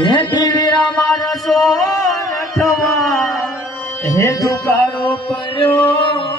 હે દિવ્યા મારા સોરઠમાં હે દુકારો પડ્યો.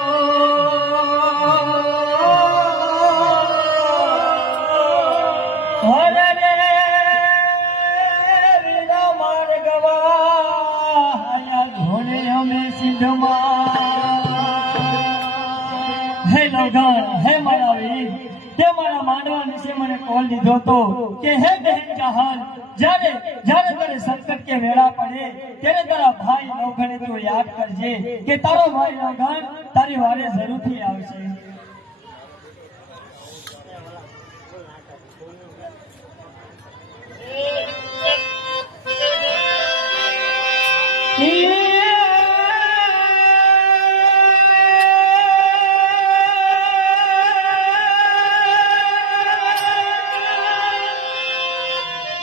તે મારા માંડવા વિશે મને કોલ લીધો તો કે, હે બહેન જહાન જ્યારે જ્યારે તારે સંકટ કે વેળા પડે, ત્યારે તારા ભાઈ યાદ કરજે કે તારો ભાઈ નવઘણ તારી વારે જરૂરથી આવશે.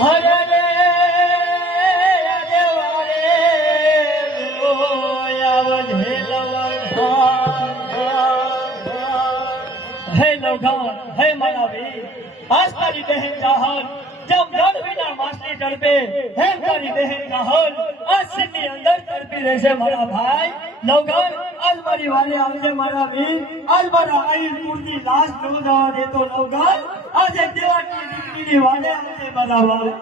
હે નવઘાન હે આજ તારી બહેન ચાહન વિના માસની તડપે હેમ તારી બહેન આજ સિંહની અંદર તડપી રહેશે મારા ભાઈ. લવઘાણ આજ મારી આવજે મારા વીર. આજ મારા પૂરતી લાશ ન જવા દેતો લવઘાણ આજે દેવાની દીકરીની વારે આવજે મારા ભાઈ.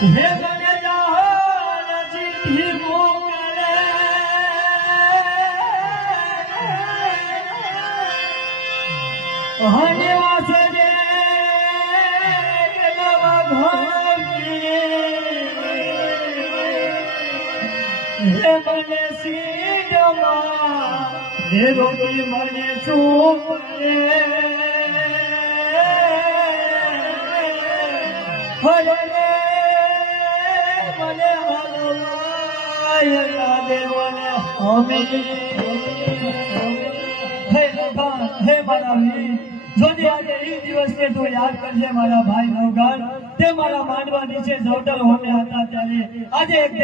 હે મને મને સીડમાં રોકી મને પડે હરે મને હલવાય દેવને અમે. હે ભગવાન હે મારા વીર આજે એ દિવસને તું યાદ કરજે મારા ભાઈ નવગણ તે મારા માંડવા નીચે જવટર હોમે આજે એક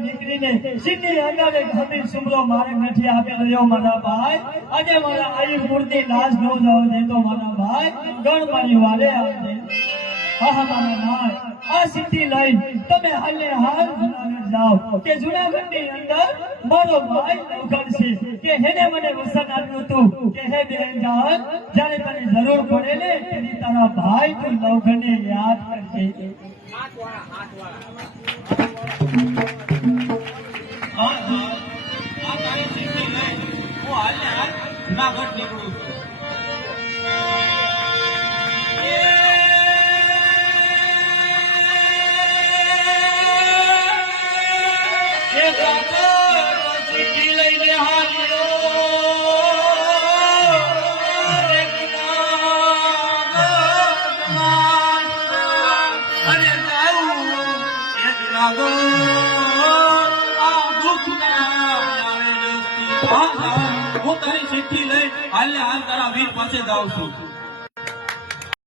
દીકરીને સીધી અંગારે ગંભીર સુમરો મારે નથી આપી રહ્યો આજે મારા આયુ મૂર્તિ લાશ ન જવા દેતો મારા ભાઈ. ગણ મારી વારે આવજે હા આ સિદ્ધિ લઈ તમે હાલે હાલ જુનાગઢ કે જુનાગઢની અંદર મારો ભાઈ નવઘણ છે. કે હેને મને વસન આવ્યું હતું? કે હે બેન જાન જ્યારે તને જરૂર પડે ને તેની તારા ભાઈ તું નવઘણ ને યાદ કરજે. હા, હા, તારી ચિઠ્ઠી લઈ હાલે હાલ તારા વીર પાસે જાઉં છું.